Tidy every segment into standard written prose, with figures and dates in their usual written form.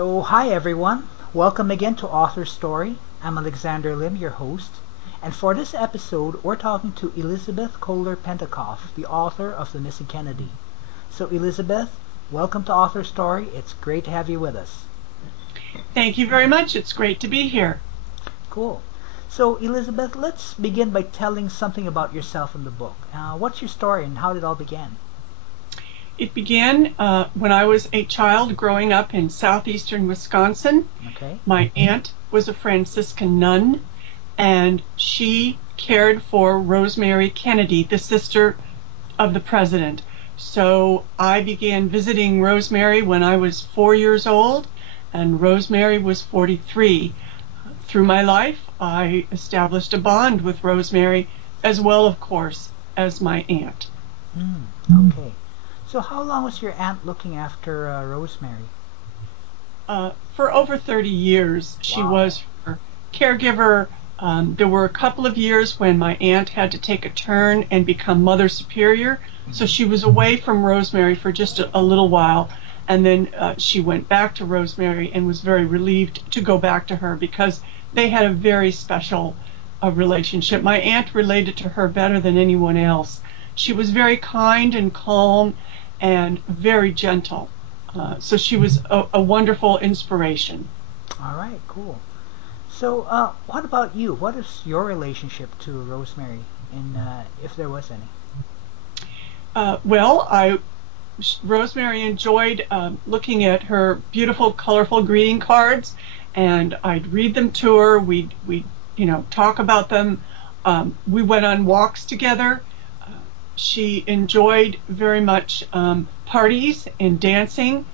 So, hi everyone. Welcome again to AuthorStory. I'm Alexander Lim, your host. And for this episode, we're talking to Elizabeth Koehler-Pentacoff, the author of The Missing Kennedy. So, Elizabeth, welcome to AuthorStory. It's great to have you with us. Thank you very much. It's great to be here. Cool. So, Elizabeth, let's begin by telling something about yourself in the book. What's your story and how did it all begin? It began when I was a child growing up in southeastern Wisconsin. Okay. My aunt was a Franciscan nun, and she cared for Rosemary Kennedy, the sister of the president. So I began visiting Rosemary when I was 4 years old, and Rosemary was 43. Through my life, I established a bond with Rosemary, as well, of course, as my aunt. Okay. So how long was your aunt looking after Rosemary? For over 30 years, she was her caregiver. There were a couple of years when my aunt had to take a turn and become Mother Superior, so she was away from Rosemary for just a little while, and then she went back to Rosemary and was very relieved to go back to her because they had a very special relationship. My aunt related to her better than anyone else. She was very kind and calm and very gentle. So she was a wonderful inspiration. All right, cool. So what about you? What is your relationship to Rosemary, and if there was any? Rosemary enjoyed looking at her beautiful, colorful greeting cards, and I'd read them to her. We'd talk about them. We went on walks together. She enjoyed very much parties and dancing,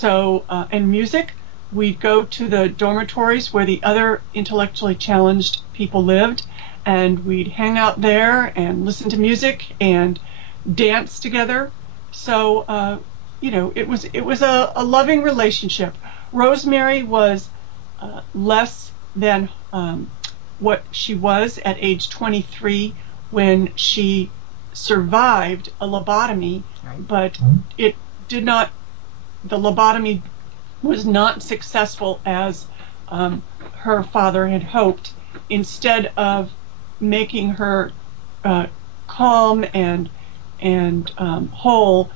and music. We'd go to the dormitories where the other intellectually challenged people lived, and we'd hang out there and listen to music and dance together. So, it was a loving relationship. Rosemary was less than what she was at age 23 when she survived a lobotomy, but the lobotomy was not successful as her father had hoped. Instead of making her calm and whole,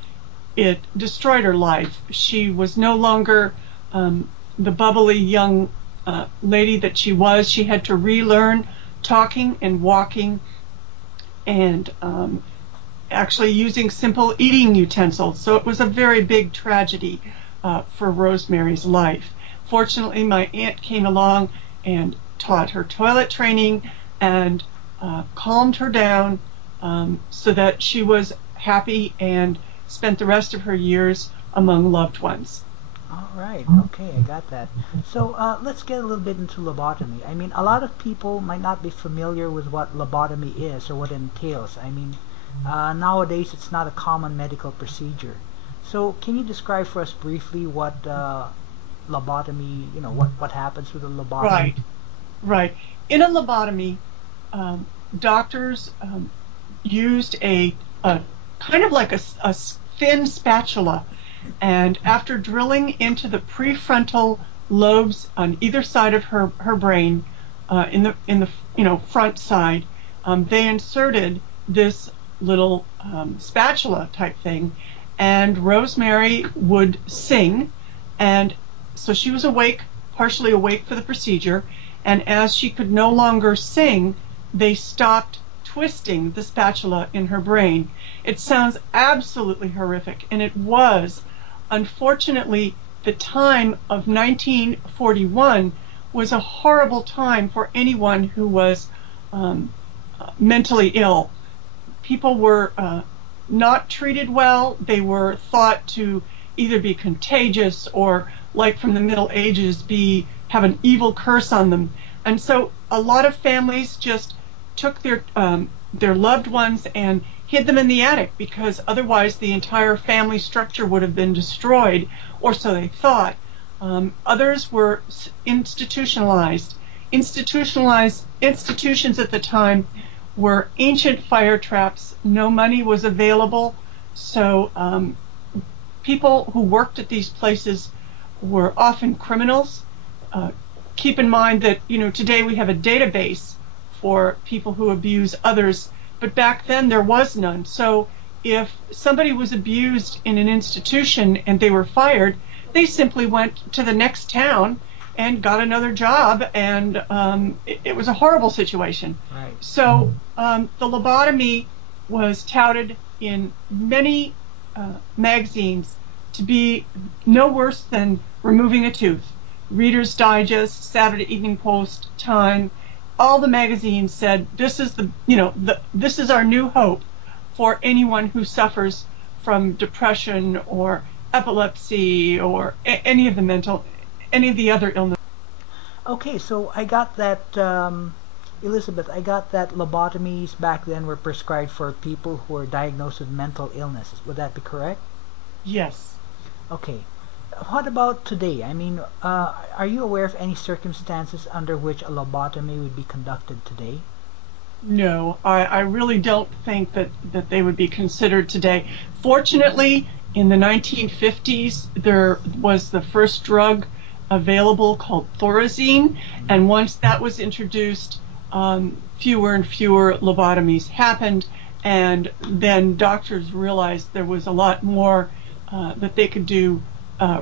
it destroyed her life. She was no longer the bubbly young lady that she was. She had to relearn talking and walking and actually using simple eating utensils. So it was a very big tragedy for Rosemary's life. Fortunately, my aunt came along and taught her toilet training and calmed her down so that she was happy and spent the rest of her years among loved ones. All right, okay, I got that. So let's get a little bit into lobotomy. I mean, a lot of people might not be familiar with what lobotomy is or what it entails. I mean, nowadays it's not a common medical procedure. So can you describe for us briefly what lobotomy, what happens with a lobotomy? Right. In a lobotomy, doctors used a kind of like a thin spatula, and after drilling into the prefrontal lobes on either side of her brain, in the front side, they inserted this little spatula type thing, and Rosemary would sing, and so she was partially awake for the procedure, and as she could no longer sing, they stopped twisting the spatula in her brain. It sounds absolutely horrific, and it was. Unfortunately, the time of 1941 was a horrible time for anyone who was mentally ill. People were not treated well. They were thought to either be contagious or, like from the Middle Ages, have an evil curse on them. And so a lot of families just took their loved ones and hid them in the attic, because otherwise the entire family structure would have been destroyed, or so they thought. Others were institutionalized. Institutions at the time were ancient fire traps. No money was available, so people who worked at these places were often criminals. Keep in mind that, today we have a database for people who abuse others, but back then there was none. So if somebody was abused in an institution and they were fired, they simply went to the next town and got another job, and it was a horrible situation. Right. So the lobotomy was touted in many magazines to be no worse than removing a tooth. Reader's Digest, Saturday Evening Post, Time, all the magazines said this is this is our new hope for anyone who suffers from depression or epilepsy or any of the other illnesses. Okay, so I got that, Elizabeth, I got that lobotomies back then were prescribed for people who are diagnosed with mental illnesses. Would that be correct? Yes. Okay. What about today? I mean, are you aware of any circumstances under which a lobotomy would be conducted today? No, I really don't think that they would be considered today. Fortunately, in the 1950s, there was the first drug available called Thorazine, and once that was introduced, fewer and fewer lobotomies happened, and then doctors realized there was a lot more that they could do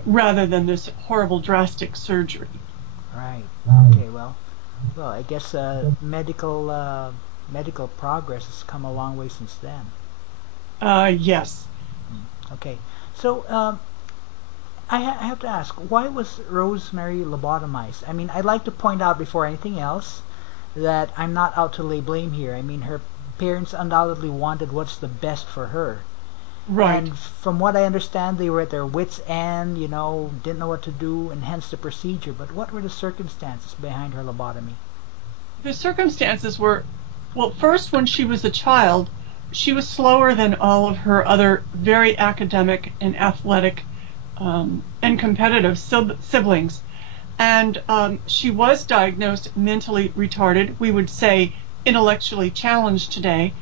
rather than this horrible drastic surgery. Right. Okay. Well, I guess medical progress has come a long way since then. Yes. Okay. So I have to ask, why was Rosemary lobotomized? I mean, I'd like to point out before anything else that I'm not out to lay blame here. I mean, her parents undoubtedly wanted what's the best for her. Right. And from what I understand, they were at their wits' end, didn't know what to do, and hence the procedure. But what were the circumstances behind her lobotomy? The circumstances were, well, first, when she was a child, she was slower than all of her other very academic and athletic and competitive siblings. And she was diagnosed mentally retarded. We would say intellectually challenged today.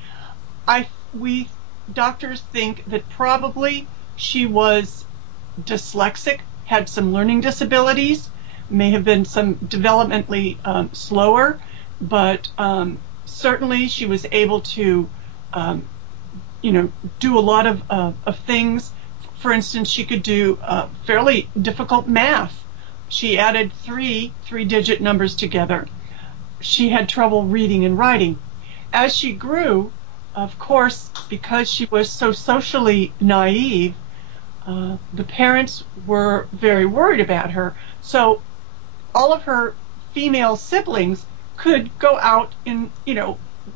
Doctors think that probably she was dyslexic, had some learning disabilities, may have been some developmentally slower, but certainly she was able to, do a lot of things. For instance, she could do fairly difficult math. She added three-digit numbers together. She had trouble reading and writing. As she grew, of course, because she was so socially naive, the parents were very worried about her. So all of her female siblings could go out and,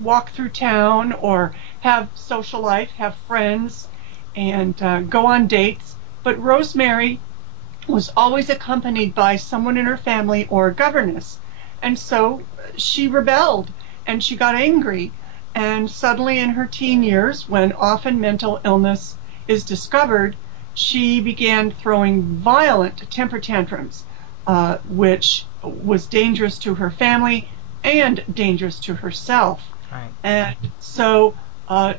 walk through town or have social life, have friends, and go on dates. But Rosemary was always accompanied by someone in her family or a governess. And so she rebelled and she got angry. And suddenly in her teen years, when often mental illness is discovered, she began throwing violent temper tantrums, which was dangerous to her family and dangerous to herself. Right. And so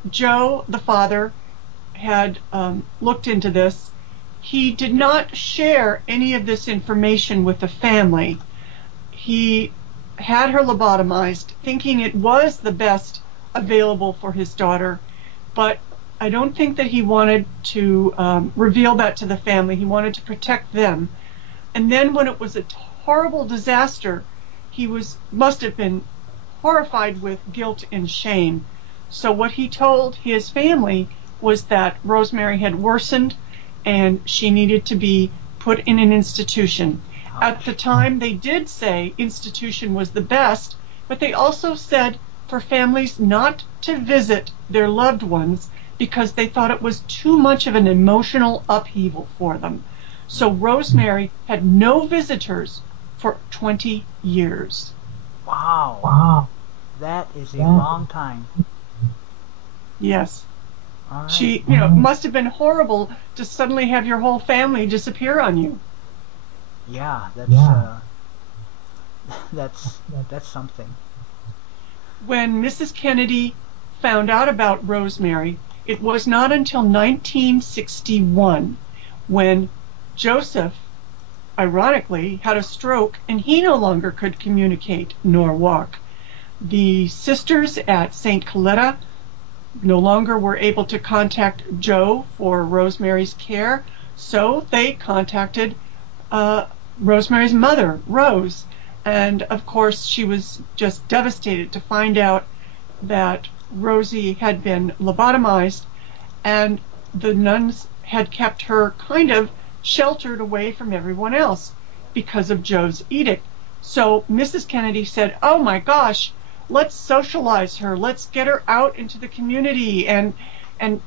Joe, the father, had looked into this. He did not share any of this information with the family. He had her lobotomized, thinking it was the best available for his daughter, but I don't think that he wanted to reveal that to the family. He wanted to protect them. And then when it was a horrible disaster, he must have been horrified with guilt and shame. So what he told his family was that Rosemary had worsened and she needed to be put in an institution. At the time, they did say institution was the best, but they also said for families not to visit their loved ones because they thought it was too much of an emotional upheaval for them. So Rosemary had no visitors for 20 years. Wow. That is a long time. Yes. All right. She, must have been horrible to suddenly have your whole family disappear on you. Yeah, that's something. When Mrs. Kennedy found out about Rosemary, it was not until 1961 when Joseph ironically, had a stroke and he no longer could communicate nor walk. The sisters at St. Coletta no longer were able to contact Joe for Rosemary's care, so they contacted Rosemary's mother, Rose. And of course, she was just devastated to find out that Rosie had been lobotomized, and the nuns had kept her kind of sheltered away from everyone else because of Joe's edict. So Mrs. Kennedy said, "Oh my gosh, let's socialize her. Let's get her out into the community and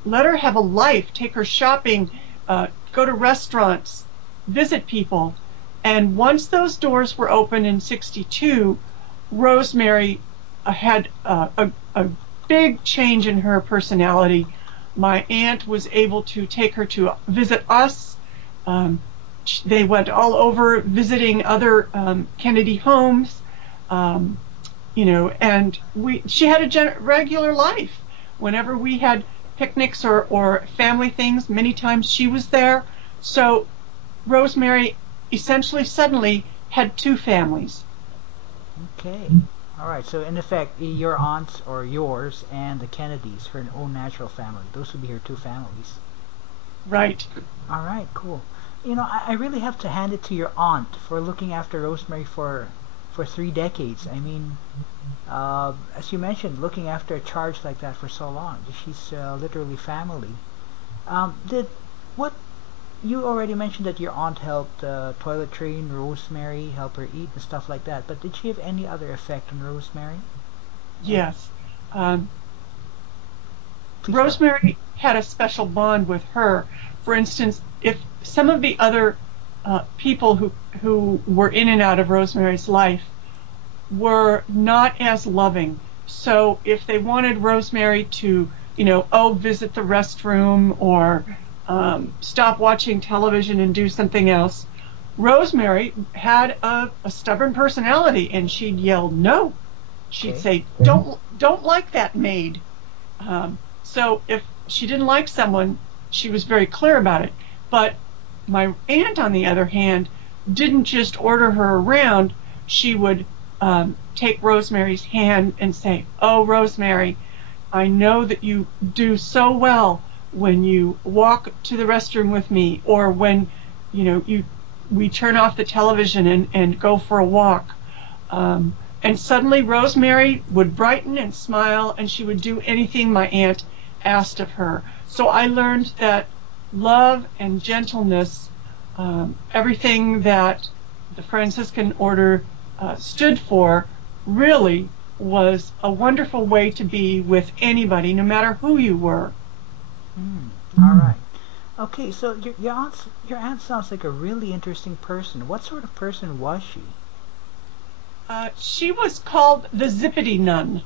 let her have a life, take her shopping, go to restaurants, visit people." And once those doors were open in '62, Rosemary had a big change in her personality. My aunt was able to take her to visit us. They went all over visiting other Kennedy homes, and she had a regular life. Whenever we had picnics or family things, many times she was there. So Rosemary essentially suddenly had two families. Okay. All right. So in effect, your aunts or yours and the Kennedys, her own natural family, those would be her two families. Right. All right. Cool. I really have to hand it to your aunt for looking after Rosemary for 3 decades. I mean, as you mentioned, looking after a charge like that for so long. She's literally family. You already mentioned that your aunt helped toilet train Rosemary, help her eat and stuff like that, but did she have any other effect on Rosemary? Yes. Rosemary had a special bond with her. For instance, if some of the other people who were in and out of Rosemary's life were not as loving, so if they wanted Rosemary to, visit the restroom or stop watching television and do something else, Rosemary had a stubborn personality, and she'd yell no. She'd say, don't like that maid. So if she didn't like someone, she was very clear about it. But my aunt, on the other hand, didn't just order her around. She would take Rosemary's hand and say, "Oh, Rosemary, I know that you do so well when you walk to the restroom with me, or when we turn off the television and go for a walk." And suddenly Rosemary would brighten and smile, and she would do anything my aunt asked of her. So I learned that love and gentleness, everything that the Franciscan order stood for, really was a wonderful way to be with anybody, no matter who you were. All right. Okay, so your aunt sounds like a really interesting person. What sort of person was she? She was called the Zippity Nun,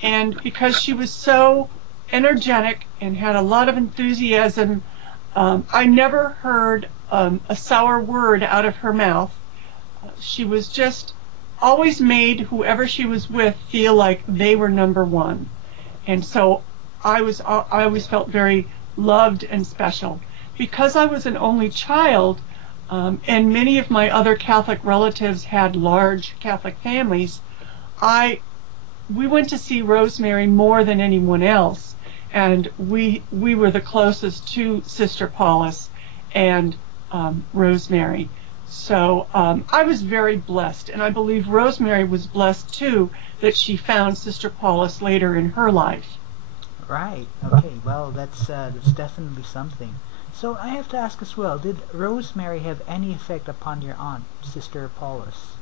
and because she was so energetic and had a lot of enthusiasm, I never heard a sour word out of her mouth. She was just always made whoever she was with feel like they were number one, and so I always felt very loved and special. Because I was an only child, and many of my other Catholic relatives had large Catholic families, we went to see Rosemary more than anyone else, and we were the closest to Sister Paulus and Rosemary. So I was very blessed, and I believe Rosemary was blessed too, that she found Sister Paulus later in her life. Right. Okay. Well, that's definitely something. So I have to ask as well, did Rosemary have any effect upon your aunt, Sister Paulus?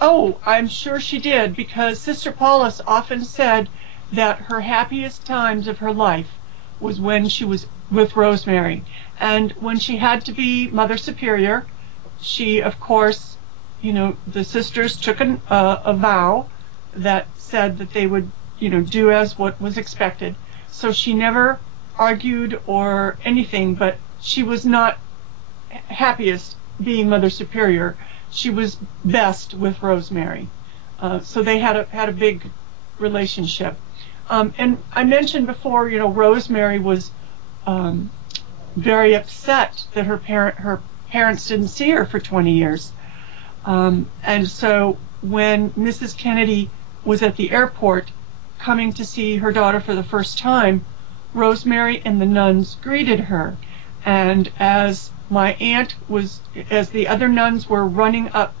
Oh, I'm sure she did, because Sister Paulus often said that her happiest times of her life was when she was with Rosemary. And when she had to be Mother Superior, she, of course, the sisters took a vow that said that they would, do as what was expected. So she never argued or anything, but she was not happiest being Mother Superior. She was best with Rosemary. So they had a big relationship. And I mentioned before, Rosemary was very upset that her parents didn't see her for 20 years. And so when Mrs. Kennedy was at the airport coming to see her daughter for the first time, Rosemary and the nuns greeted her. And as the other nuns were running up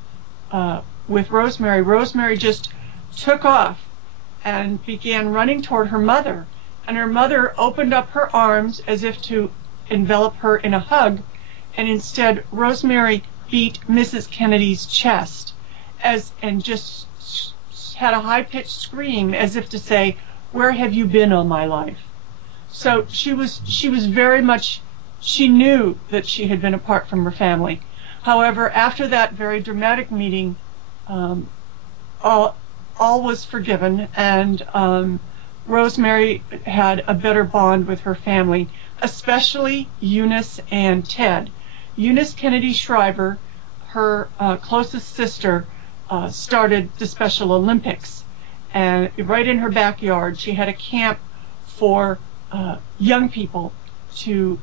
with Rosemary, Rosemary just took off and began running toward her mother. And her mother opened up her arms as if to envelop her in a hug, and instead Rosemary beat Mrs. Kennedy's chest and just had a high-pitched scream as if to say, "Where have you been all my life?" So she was very much, she knew that she had been apart from her family. However, after that very dramatic meeting, all was forgiven, and Rosemary had a better bond with her family, especially Eunice and Ted. Eunice Kennedy Shriver, her closest sister, started the Special Olympics, and right in her backyard she had a camp for young people to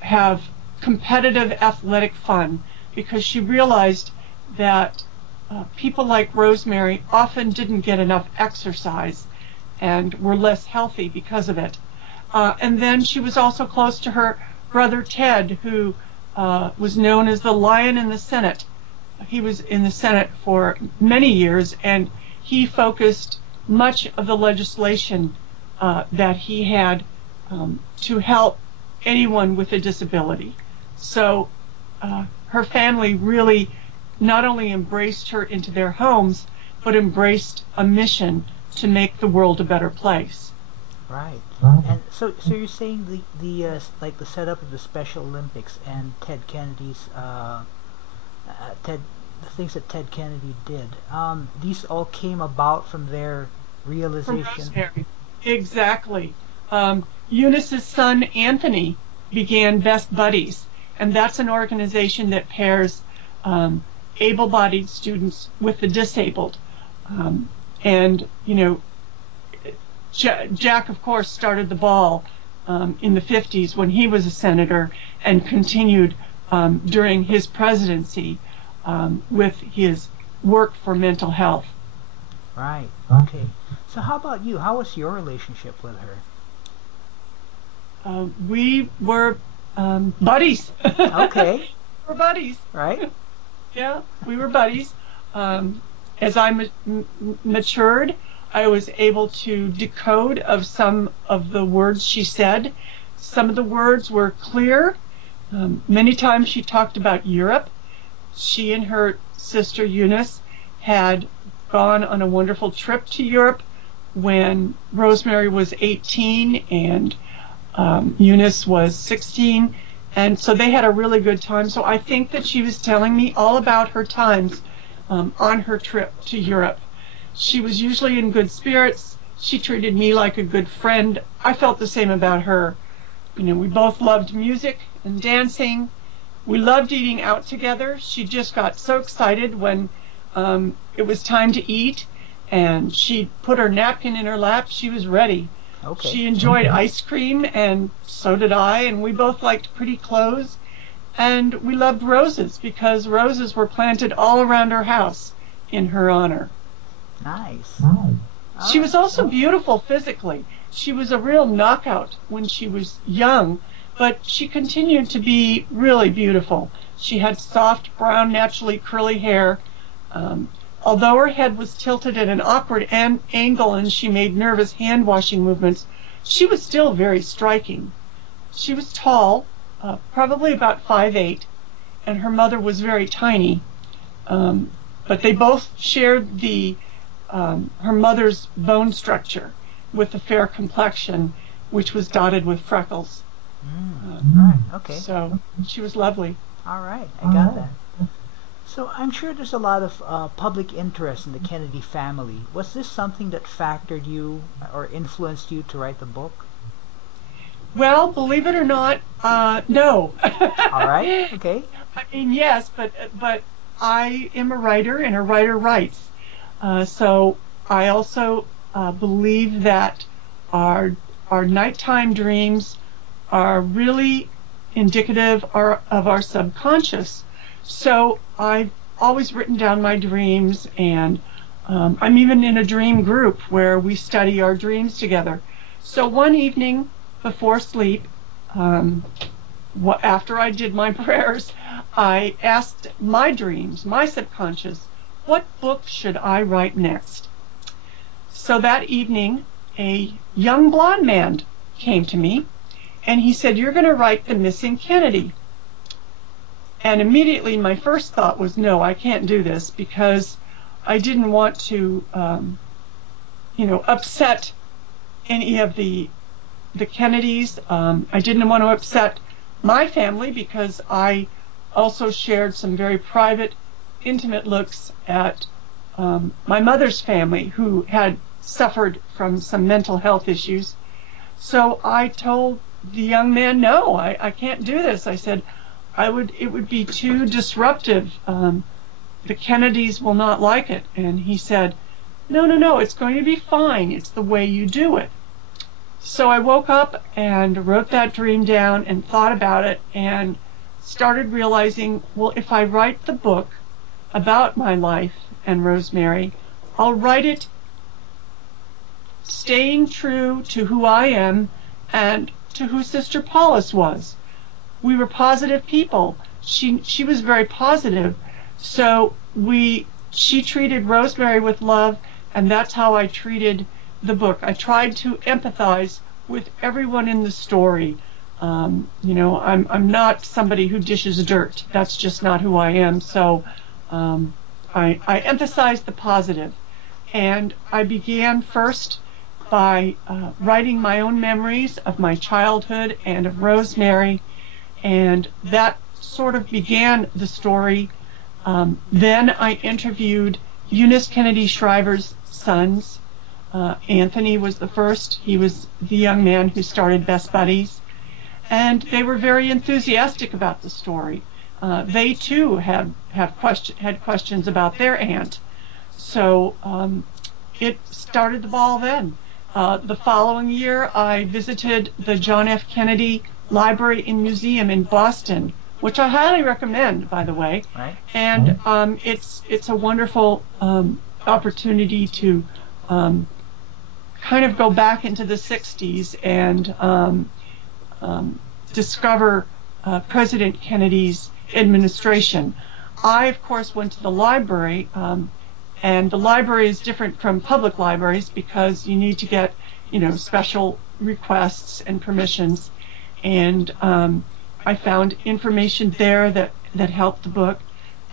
have competitive athletic fun, because she realized that people like Rosemary often didn't get enough exercise and were less healthy because of it. And then she was also close to her brother Ted, who was known as the Lion in the Senate. He was in the Senate for many years, and he focused much of the legislation that he had to help anyone with a disability. So her family really not only embraced her into their homes, but embraced a mission to make the world a better place. Right. And so you're saying the like the setup of the Special Olympics and Ted Kennedy's the things that Ted Kennedy did, these all came about from their realization. Exactly. Eunice's son Anthony began Best Buddies, and that's an organization that pairs able-bodied students with the disabled. And you know, Jack, of course, started the ball in the 50s when he was a senator, and continued during his presidency with his work for mental health. Right. Okay. So how about you? How was your relationship with her? We were buddies. Okay. We're buddies. Right. Yeah, we were buddies. As I matured, I was able to decode of some of the words she said. Some of the words were clear. Many times she talked about Europe. She and her sister Eunice had gone on a wonderful trip to Europe when Rosemary was 18 and Eunice was 16. And so they had a really good time. So I think that she was telling me all about her times on her trip to Europe. She was usually in good spirits. She treated me like a good friend. I felt the same about her. You know, we both loved music and dancing. We loved eating out together. She just got so excited when it was time to eat, and she put her napkin in her lap. She was ready. Okay. She enjoyed ice cream, and so did I, and we both liked pretty clothes. And we loved roses, because roses were planted all around her house in her honor. Nice. She was also beautiful physically. She was a real knockout when she was young, but she continued to be really beautiful. She had soft, brown, naturally curly hair. Although her head was tilted at an awkward angle and she made nervous hand-washing movements, she was still very striking. She was tall, probably about 5'8", and her mother was very tiny. But they both shared her mother's bone structure with a fair complexion, which was dotted with freckles. Right. Okay. So she was lovely. All right. I got that. So I'm sure there's a lot of public interest in the Kennedy family. Was this something that factored you or influenced you to write the book? Well, believe it or not, no. All right. Okay. I mean, yes, but I am a writer, and a writer writes. So I also believe that our nighttime dreams are really indicative of our subconscious. So I've always written down my dreams, and I'm even in a dream group where we study our dreams together. So one evening before sleep, after I did my prayers, I asked my dreams, my subconscious, what book should I write next? So that evening, a young blonde man came to me, and he said, "You're going to write The Missing Kennedy." And immediately my first thought was, no, I can't do this, because I didn't want to, upset any of the Kennedys. I didn't want to upset my family, because I also shared some very private, intimate looks at my mother's family, who had suffered from some mental health issues. So I told the young man, no, I can't do this. I said, it would be too disruptive. The Kennedys will not like it. And he said, no, it's going to be fine. It's the way you do it. So I woke up and wrote that dream down and thought about it and started realizing, well, if I write the book about my life and Rosemary, I'll write it staying true to who I am and to who Sister Paulus was. We were positive people. She was very positive. So she treated Rosemary with love, and that's how I treated the book. I tried to empathize with everyone in the story. I'm not somebody who dishes dirt. That's just not who I am. So I emphasized the positive. And I began first by writing my own memories of my childhood and of Rosemary, and that sort of began the story. Then I interviewed Eunice Kennedy Shriver's sons. Anthony was the first. He was the young man who started Best Buddies, and they were very enthusiastic about the story. They too had questions about their aunt. So it started the ball then. The following year, I visited the John F. Kennedy Library and Museum in Boston, which I highly recommend, by the way. Right. And it's a wonderful opportunity to kind of go back into the 60s and discover President Kennedy's administration. I, of course, went to the library, and the library is different from public libraries because you need to get, special requests and permissions. And I found information there that helped the book.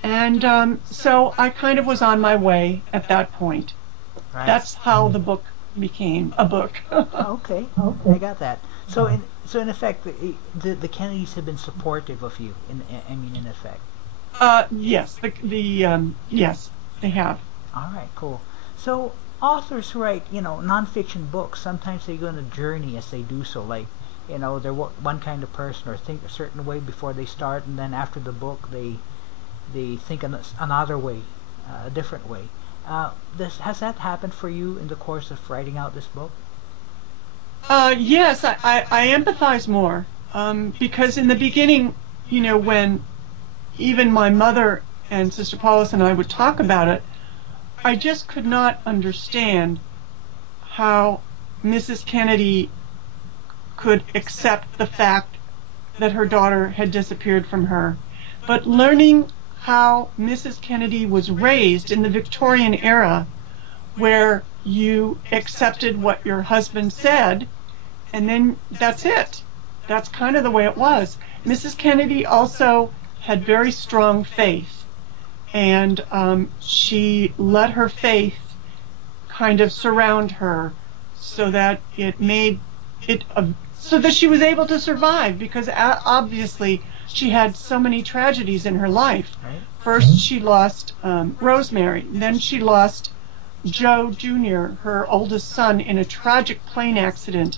And so I kind of was on my way at that point. Right. That's how the book became a book. Okay, I got that. So in effect, the Kennedys have been supportive of you. In effect. Yes, yes, they have. All right, cool. So authors who write, nonfiction books, sometimes they go on a journey as they do so. Like, they're one kind of person or think a certain way before they start, and then after the book, they think another way, a different way. Has that happened for you in the course of writing out this book? Yes, I empathize more because in the beginning, when even my mother and Sister Paulus and I would talk about it, I just could not understand how Mrs. Kennedy could accept the fact that her daughter had disappeared from her. But learning how Mrs. Kennedy was raised in the Victorian era, where you accepted what your husband said, and then that's it. That's kind of the way it was. Mrs. Kennedy also had very strong faith, and she let her faith kind of surround her so that it made it so that she was able to survive, because obviously she had so many tragedies in her life. Right. First she lost Rosemary, then she lost Joe Jr., her oldest son, in a tragic plane accident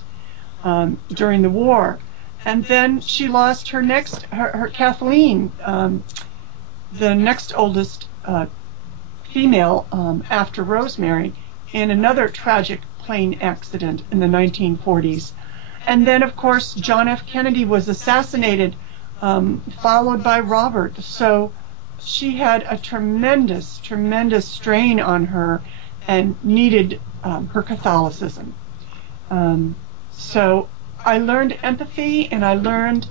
during the war. And then she lost her Kathleen, the next oldest female after Rosemary, in another tragic plane accident in the 1940s. And then, of course, John F. Kennedy was assassinated followed by Robert. So she had a tremendous, tremendous strain on her and needed her Catholicism. So I learned empathy, and I learned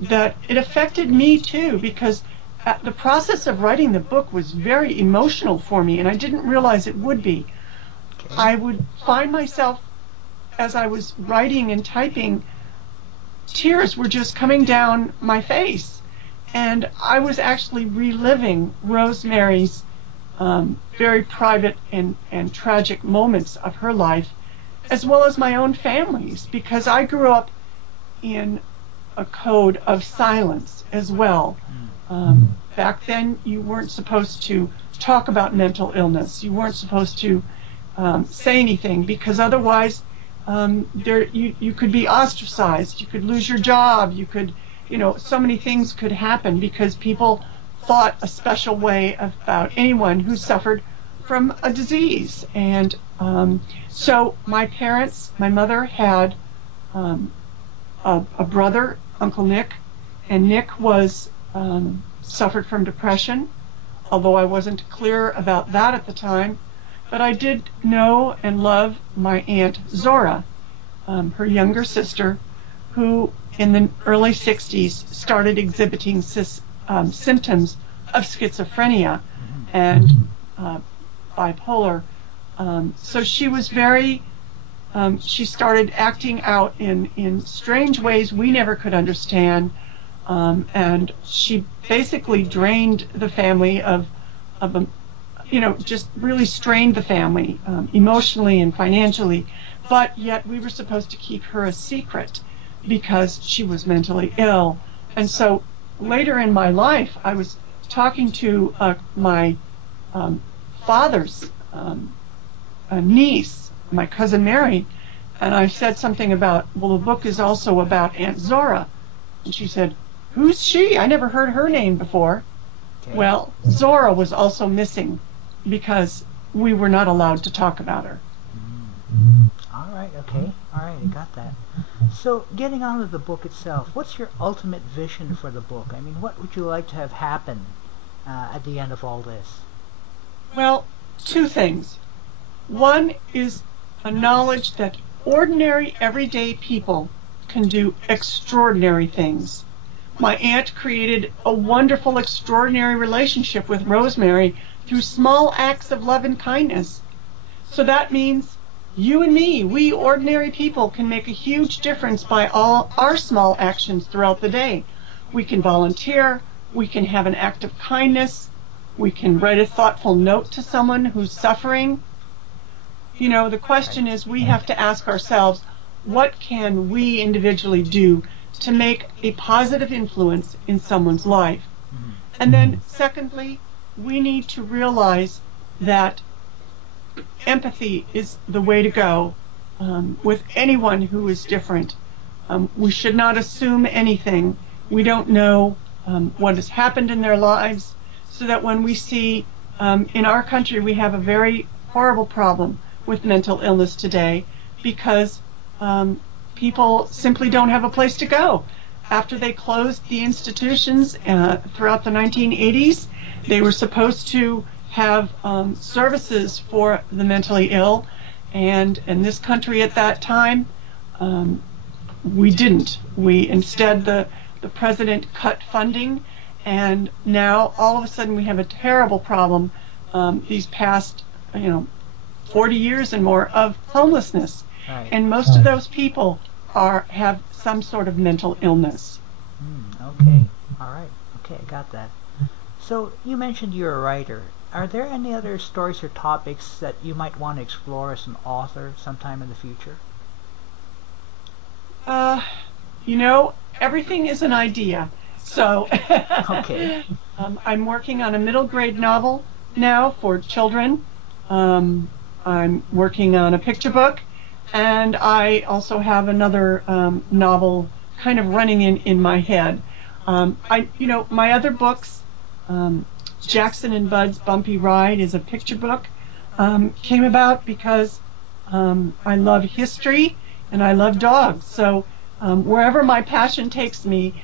that it affected me too, because the process of writing the book was very emotional for me, and I didn't realize it would be. Okay. I would find myself, as I was writing and typing, tears were just coming down my face, and I was actually reliving Rosemary's very private and tragic moments of her life, as well as my own family's, because I grew up in a code of silence as well. Back then, you weren't supposed to talk about mental illness. You weren't supposed to say anything, because otherwise you could be ostracized. You could lose your job. You could, so many things could happen, because people thought a special way about anyone who suffered from a disease. And so my parents, my mother had a brother, Uncle Nick, and Nick suffered from depression, although I wasn't clear about that at the time. But I did know and love my Aunt Zora, her younger sister, who in the early 60s started exhibiting symptoms of schizophrenia and bipolar. So she was she started acting out in strange ways we never could understand, and she basically drained the family of just really strained the family emotionally and financially, but yet we were supposed to keep her a secret because she was mentally ill. And so later in my life, I was talking to my father's niece, my cousin Mary, and I said something about, well, the book is also about Aunt Zora. And she said, "Who's she? I never heard her name before." Okay. Well, Zora was also missing because we were not allowed to talk about her. All right, okay. All right, I got that. So, getting on with the book itself, what's your ultimate vision for the book? I mean, what would you like to have happen at the end of all this? Well, two things. One is a knowledge that ordinary, everyday people can do extraordinary things. My aunt created a wonderful, extraordinary relationship with Rosemary through small acts of love and kindness. So that means you and me, we ordinary people, can make a huge difference by all our small actions throughout the day. We can volunteer, we can have an act of kindness, we can write a thoughtful note to someone who's suffering. The question is, we have to ask ourselves, what can we individually do to make a positive influence in someone's life? And then secondly, we need to realize that empathy is the way to go with anyone who is different. We should not assume anything. We don't know what has happened in their lives, so that when we see in our country, we have a very horrible problem with mental illness today, because people simply don't have a place to go. After they closed the institutions throughout the 1980s, they were supposed to have services for the mentally ill, and in this country at that time, we didn't. Instead, the president cut funding, and now all of a sudden we have a terrible problem these past 40 years and more of homelessness. Right. And most of those people have some sort of mental illness. Okay. All right. Okay, I got that. So you mentioned you're a writer. Are there any other stories or topics that you might want to explore as an author sometime in the future? Everything is an idea. So okay. I'm working on a middle grade novel now for children. I'm working on a picture book, and I also have another novel kind of running in my head. My other books, Jackson and Bud's Bumpy Ride is a picture book, came about because I love history and I love dogs. So wherever my passion takes me,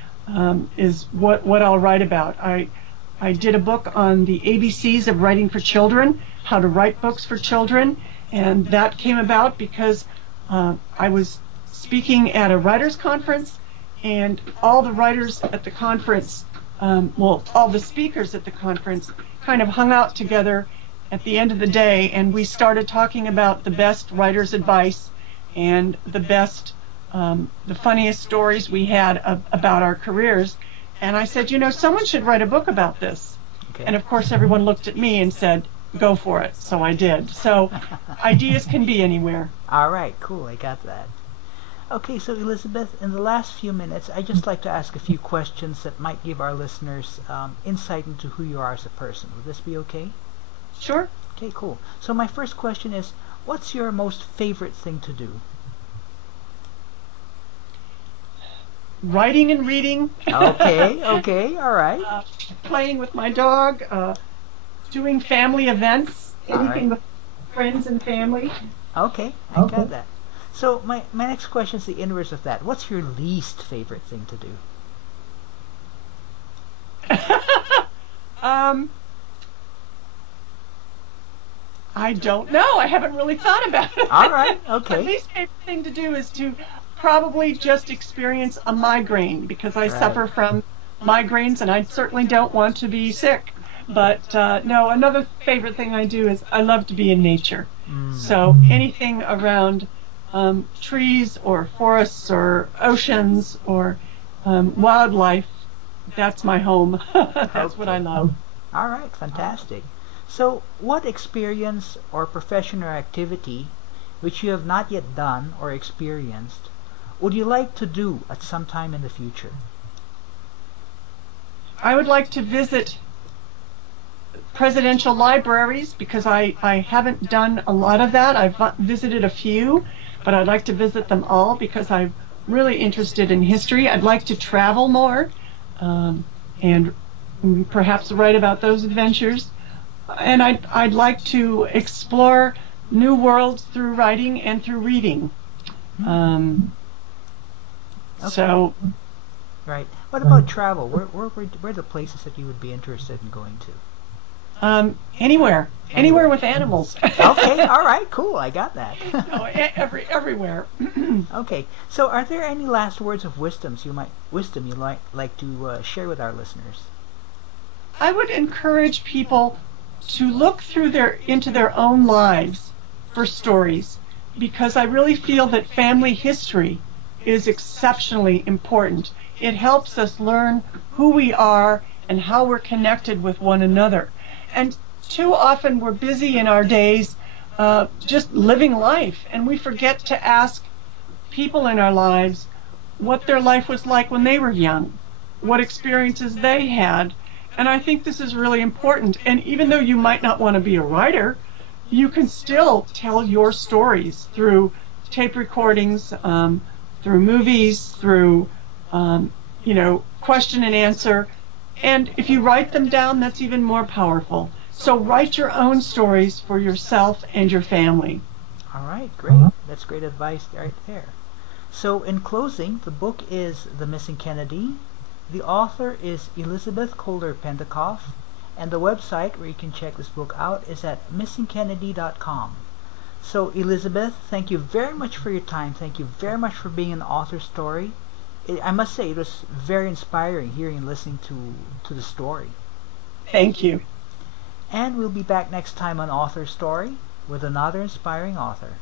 is what I'll write about. I did a book on the ABCs of writing for children, how to write books for children, and that came about because I was speaking at a writers' conference, and all the writers at the conference, all the speakers at the conference kind of hung out together at the end of the day, and we started talking about the best writer's advice and the best, the funniest stories we had about our careers. And I said, someone should write a book about this. Okay. And of course, everyone looked at me and said, go for it. So I did. So ideas can be anywhere. All right, cool. I got that. Okay, so Elizabeth, in the last few minutes, I'd just like to ask a few questions that might give our listeners insight into who you are as a person. Would this be okay? Sure. Okay, cool. So my first question is, what's your most favorite thing to do? Writing and reading. Okay, all right. Playing with my dog, doing family events, anything with friends and family. Okay, I got that. So my next question is the inverse of that. What's your least favorite thing to do? I don't know. I haven't really thought about it. All right, okay. The least favorite thing to do is to probably just experience a migraine, because I suffer from migraines and I certainly don't want to be sick. But no, another favorite thing I do is I love to be in nature. So anything around trees or forests or oceans or wildlife, that's my home. That's what I love. All right, fantastic. So what experience or profession or activity which you have not yet done or experienced would you like to do at some time in the future? I would like to visit presidential libraries, because I haven't done a lot of that. I've visited a few, but I'd like to visit them all because I'm really interested in history. I'd like to travel more and perhaps write about those adventures. And I'd like to explore new worlds through writing and through reading. So, right. What about travel? Where are the places that you would be interested in going to? Anywhere with animals. Okay, all right, cool. I got that. No, everywhere. Okay. So, are there any last words of wisdom you might like to share with our listeners? I would encourage people to look into their own lives for stories, because I really feel that family history is exceptionally important. It helps us learn who we are and how we're connected with one another. And too often we're busy in our days just living life, and we forget to ask people in our lives what their life was like when they were young, what experiences they had. And I think this is really important. And even though you might not want to be a writer, you can still tell your stories through tape recordings, through movies, through question and answer. And if you write them down, that's even more powerful. So write your own stories for yourself and your family. All right, great. That's great advice right there. So in closing, the book is The Missing Kennedy. The author is Elizabeth Koehler-Pentacoff, and the website where you can check this book out is at missingkennedy.com. So Elizabeth, thank you very much for your time. Thank you very much for being an author story. I must say it was very inspiring hearing and listening to the story. Thank you. And we'll be back next time on Author Story with another inspiring author.